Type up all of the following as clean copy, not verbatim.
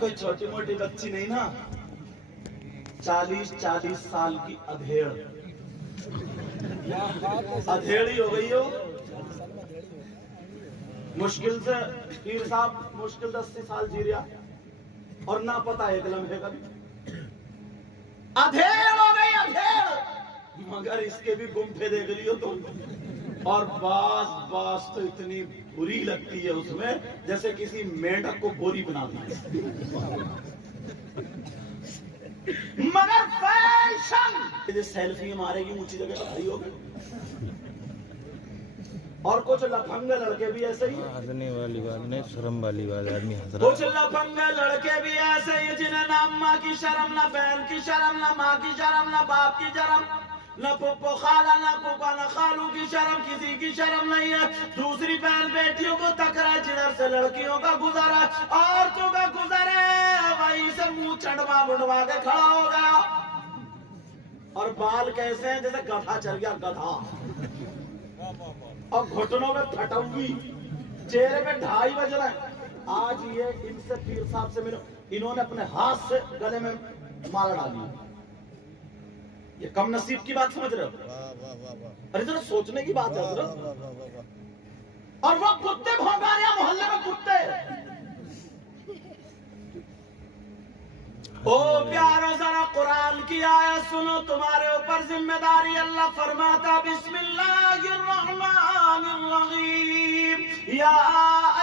کوئی چھوٹی موٹی بچی نہیں نا، 40 سال کی ادھیڑ ہی ہو گئی ہو. مشکل سے پیر صاحب مشکل 80 سال جی رہا اور نہ پتا ایک لمحے کا بھی ادھیڑ ہو گئی ادھیڑ، مگر اس کے بھی گمٹھے دیکھ لیو تم. اور باز تو اتنی بری لگتی ہے اس میں جیسے کسی مینڈک کو بوری بنا دی. مگر فیشن سیلفی مارے گی اونچی جگہ کھڑی ہوگی. اور کچھ لفنگے لڑکے بھی ایسے ہی، ہنسنے والی بات نہیں، شرم والی بات آدمی ہنس رہا. کچھ لفنگے لڑکے بھی ایسے ہی جنہیں نہ ماں کی شرم، نہ بہن کی شرم، نہ ماں کی شرم، نہ باپ کی شرم، نہ پھپھو خالہ، نہ پھوپھا، نہ خالو کی شرم، کسی کی شرم نہیں ہے. دوسری بہن بیٹیوں کو تک رہا ہے، جدھر سے لڑکیوں کا گزرا عورتوں کا گزرے وہیں سے منہ چڑھوا بڑھوا کے کھڑا ہو گیا. اور بال کیسے ہیں جیسے گدھا چل گیا گدھا، اور گھٹنوں میں پھٹوی، چہرے پہ ڈھائی بج رہا ہے. آج یہ ان سے پیر صاحب سے ملو، انہوں نے اپنے ہاتھ سے گلے میں مالا ڈالی. یہ کم نصیب کی بات سمجھ رہے ہو؟ ارے ذرا سوچنے کی بات ہے حضرت. اور وہ کتے بھونکا رہے ہیں محلے میں کتے. او پیارو ذرا قرآن کی آیت سنو، تمہارے اوپر ذمہ داری. اللہ فرماتا بسم اللہ الرحمن الرحیم، یا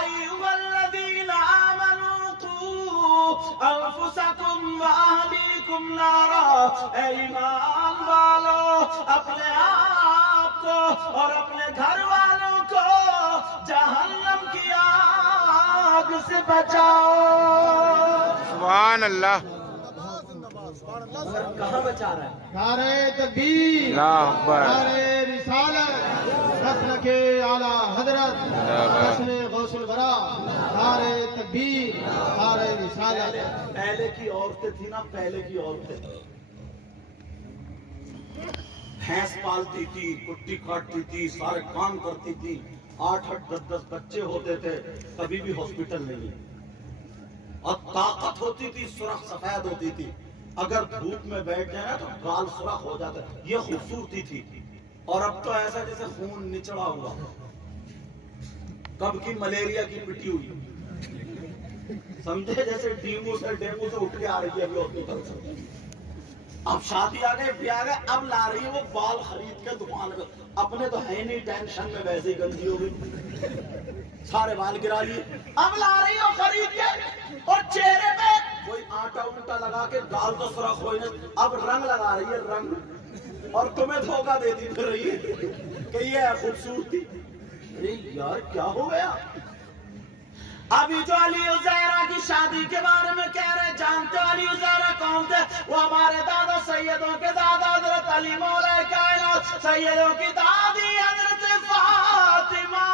ایھا الذین آمنوا قوا انفسکم واہلیکم نارا. اے ایمان والو، اپنے آپ کو اور اپنے گھر والوں کو جہنم کی آگ سے بچاؤ. سبحان اللہ. کہاں بچا رہا ہے؟ نعرہ تکبیر، اللہ اکبر، نعرہ رسالت، مسلک اعلیٰ حضرت حسن غوث الورا، نعرہ تکبیر، نعرہ رسالت. پہلے کی عورتیں تھی نا، پہلے کی عورتیں بھینس پالتی تھی، کٹی کاٹتی تھی، سارے کام کرتی تھی، 8 10 بچے ہوتے تھے، کبھی بھی ہاسپٹل نہیں. اور طاقت ہوتی تھی، سرخ سفید ہوتی تھی. اگر دھوپ میں بیٹھ جائے نا تو گال سرخ ہو جاتا ہے. یہ خوبصورتی تھی. اور اب تو ایسا جیسے خون نچڑا ہوا، کب کی ملیریا کی پٹی ہوئی، سمجھے جیسے ڈینگو سے اٹھ کے آ رہی ہے ابھی ہاسپٹل سے. اب شادی آ گئی، بیاہ آ گئے، اب لا رہی ہے وہ بال خرید کے دکان میں. اپنے تو ہے نہیں ٹینشن میں، ویسے ہی گندی ہو گئی، سارے بال گرا لیے. اب لا رہی ہو خرید کے، اور چہرے پہ کوئی آٹا اونٹا لگا کے گال تو سرخ ہوئی نہیں، اب رنگ لگا رہی ہے رنگ، اور تمہیں دھوکہ دیتی پھر رہی ہے کہ یہ ہے خوبصورتی. ارے یار کیا ہو گیا؟ ابھی جو علی عزیرہ کی شادی کے بارے میں کہہ رہے، جانتے ہو علی عزیرہ کون تھے؟ وہ ہمارے دادا سیدوں کے دادا حضرت علی مولا کائنات، سیدوں کی دادی حضرت فاطمہ.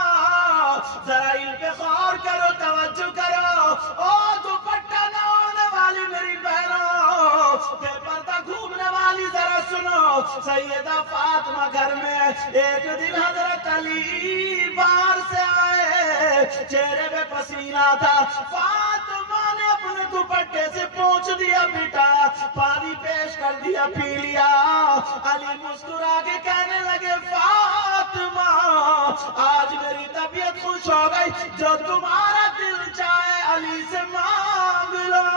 ذرا ان پہ غور کرو، توجہ کرو. او دوپٹہ نہ اوڑھنے والی میری بہنوں، بے پردہ گھومنے والی ذرا سنو. سیدہ فاطمہ گھر میں ایک دن حضرت علی باہر سے آئے، چہرے پہ پسینہ تھا. فاطمہ نے اپنے دوپٹے سے پوچھ دیا، بیٹا پانی پیش کر دیا، پی لیا. علی مسکرا کے کہنے لگے، فاطمہ آج میری طبیعت خوش ہو گئی، جو تمہارا دل چاہے علی سے مانگ لو.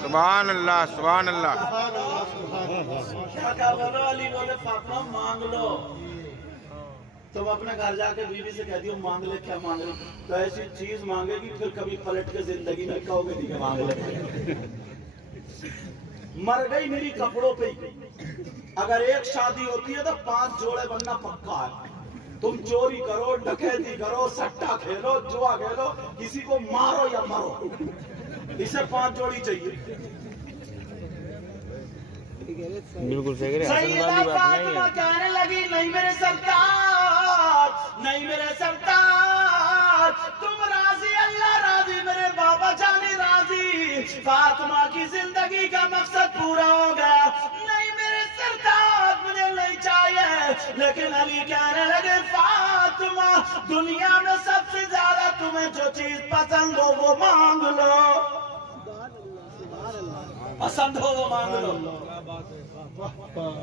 سبحان اللہ، سبحان اللہ. کیا بولو؟ علی بولے فاطمہ مانگ لو. تم اپنے گھر جا کے بیوی سے کہتی ہو مانگ لے، کیا مانگ لے؟ تو ایسی چیز مانگے گی پھر کبھی پلٹ کے زندگی میں کہو گے نہیں کہ مانگ لے. مر گئی میری کپڑوں پہ ہی. اگر ایک شادی ہوتی ہے تو 5 جوڑے بننا پکا ہے. تم چوری کرو، ڈکیتی کرو، سٹا کھیلو، جوا کھیلو، کسی کو مارو یا مرو، اسے 5 جوڑی چاہیے. بالکل صحیح ہے، سیدہ فاطمہ کہنے لگی، نہیں میرے سرکار، نہیں میرے سرکار، تم راضی، اللہ راضی، میرے بابا جانی راضی، فاطمہ کی زندگی کا مقصد پورا ہو گیا. نہیں میرے سرکار، مجھے نہیں چاہیے. لیکن علی کہنے لگے، فاطمہ دنیا میں سب سے زیادہ تمہیں جو چیز پسند ہو وہ مانگ لو. पसंद हो वो मांग लो।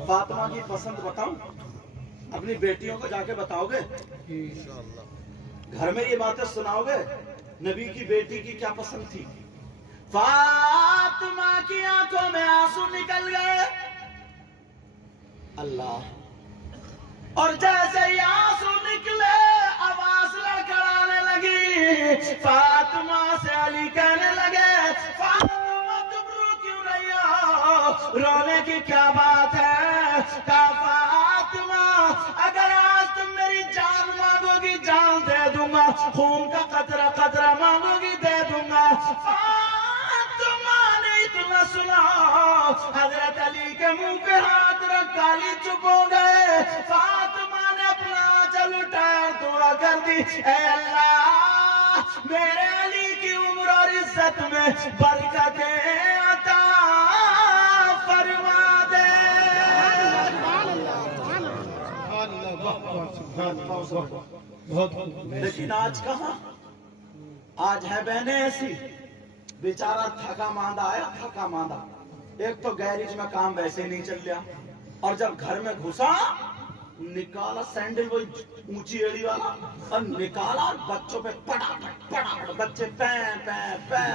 फातिमा की पसंद बताऊं? अपनी बेटियों को जाके बताओगे? घर में ये बातें सुनाओगे? नबी की बेटी की क्या पसंद थी? फातिमा की आंखों में आंसू निकल गए। अल्लाह, और जैसे ही आंसू निकले आवाज लड़खड़ाने लगी। फातिमा से अली कहने लगे, फातिमा तुम रो क्यों रही हो? रोने की क्या बात है? कहा फातिमा अगर आज तुम मेरी जान मांगोगी जान दे दूंगा, खून का कतरा कतरा मांगोगी दे दूंगा। फातिमा ने इतना सुना, हजरत अली के मुंह पे हाथ रख काली चुप हो गए। फातिमा ने अपना आंचल उठाया, दुआ कर दी, ऐ अल्लाह मेरे अली की उम्र और इज्जत में बरकतें अता फरमा दे। लेकिन आज कहाँ? आज है बहनें ऐसी, बेचारा थका मांदा आया, थका मांदा। एक तो गैरेज में काम वैसे ही नहीं चल रहा, और जब घर में घुसा निकाला सैंडल वही ऊंची एड़ी वाला और निकाला, और बच्चों पे पटापट पटापट, बच्चे पै पै पै।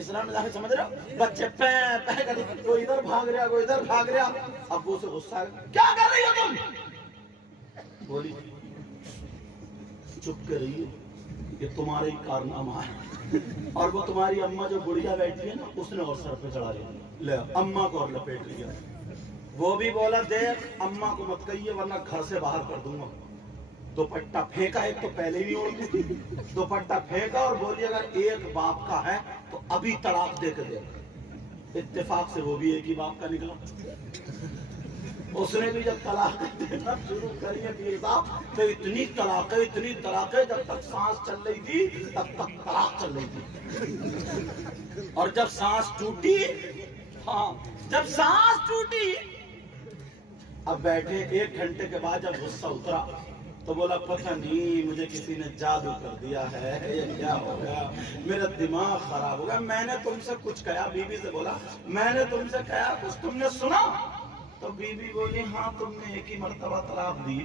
इस्लाम में समझ रहे हो? बच्चे पै पै कर, कोई इधर भाग रहा कोई इधर भाग रहा। अब्बू से गुस्सा, क्या कर रही हो तुम? बोली चुप कर रही हो, ये तुम्हारे ही कारनामा है। और वो तुम्हारी अम्मा जो बुढ़िया बैठी है ना, उसने और सर पे चढ़ा लिया, ले अम्मा को और लपेट लिया। वो भी बोला देख अम्मा को मत कहिए वरना घर से बाहर कर दूंगा। दुपट्टा फेंका, एक तो पहले भी ओढ़ती थी, दुपट्टा फेंका और बोली अगर एक बाप का है तो अभी तलाक दे के दे। इत्तेफाक से वो भी एक ही बाप का निकला। उसने भी जब तलाक देना शुरू करी है साहब, तो इतनी तलाक है जब तक सांस चल रही थी तब तक तलाक चल रही थी। और जब सांस टूटी, हाँ जब सांस टूटी, अब बैठे 1 घंटे के बाद जब गुस्सा उतरा तो बोला पता नहीं मुझे किसी ने जादू कर दिया है, ये क्या हो गया, मेरा दिमाग खराब हो गया। मैंने तुमसे कुछ कहा, बीबी से बोला मैंने तुमसे कहा कुछ, तुमने सुना? तो बीबी बोली हाँ तुमने एक ही मर्तबा तलाक दी,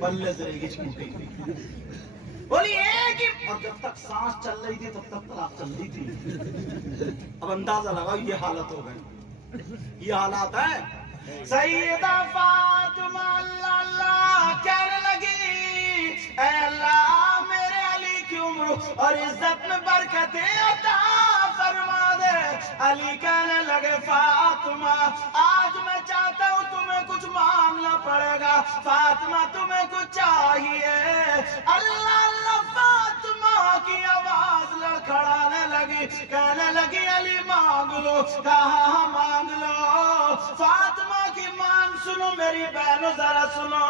पल्ले से रहेगी छूटी। बोली एक ही, और जब तक सांस चल रही थी तब तक तलाक चल रही थी। अब अंदाजा लगाओ ये हालत हो गई, ये हालात है। सैयदा फातिमा अल्लाह कहने लगी, ऐ अल्लाह मेरे अली की उम्र और इज्जत में बरकतें अता फरमा दे। अली कहने लगे फातिमा आज मैं चाहता हूँ तुम्हें कुछ मांगना पड़ेगा। फातिमा तुम्हें कुछ चाहिए? अल्लाह अल्लाह फातिमा की आवाज लड़खड़ाने लगी, कहने लगी अली मांग लो। कहा मांग लो। फातिमा की मांग सुनो मेरी बहनों जरा सुनो।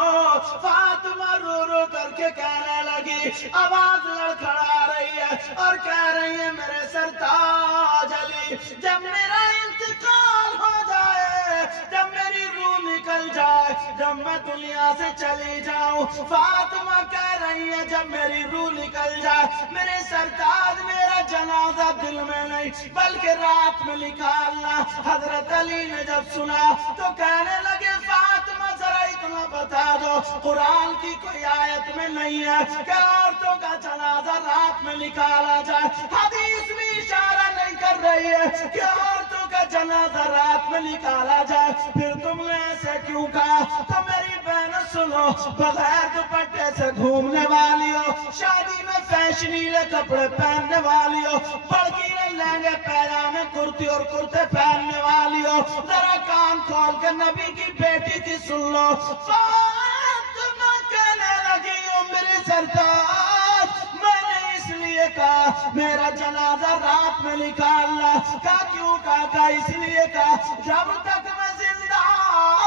फातिमा रो रो करके कहने लगी, आवाज लड़खड़ा रही है और कह रही है मेरे सरताज अली जब मेरा इंतकाल हो जाए, जब मेरी रूह निकल जाए, जब मैं दुनिया से चली जाऊं, फातिमा कह रही है जब मेरी रूह निकल जाए मेरे सरताज मेरा जनाजा दिन में नहीं बल्कि रात में निकालना। हजरत अली ने जब सुना तो कहने लगे फातिमा जरा इतना बता दो कुरान की कोई आयत में नहीं है कि औरतों का जनाजा रात में निकाला जाए। हदीस भी इशारा नहीं कर रही है कि औरतों का जनाजा रात में निकाला जाए, फिर तुमने ऐसे क्यों कहा? तो मेरी बहन सुनो, बगैर दुपट्टे से घूमने वाली हो, शादी में फैशनीले कपड़े पहनने वाली हो, बड़कीले लहंगे पैजामे कुर्ती और कुर्ते पहनने वाली हो, जरा कान खोल के नबी की बेटी थी सुन लो। फातिमा कहने लगी ओ मेरे सरताज मैंने इसलिए कहा मेरा जनाजा रात में निकालना। का क्यों कहा? इसलिए कहा जब तक मैं जिंदा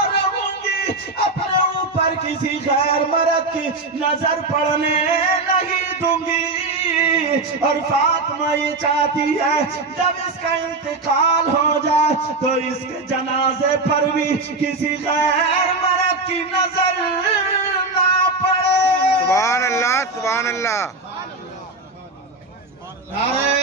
रहूंगी अपने ऊपर किसी गैर मर्द की नजर पड़ने नहीं दूंगी। और फातिमा ये चाहती है जब इसका इंतकाल हो जाए तो इसके जनाजे पर भी किसी गैर मर्द की नजर ना पड़े। सुभान अल्लाह सुभान अल्लाह। नारे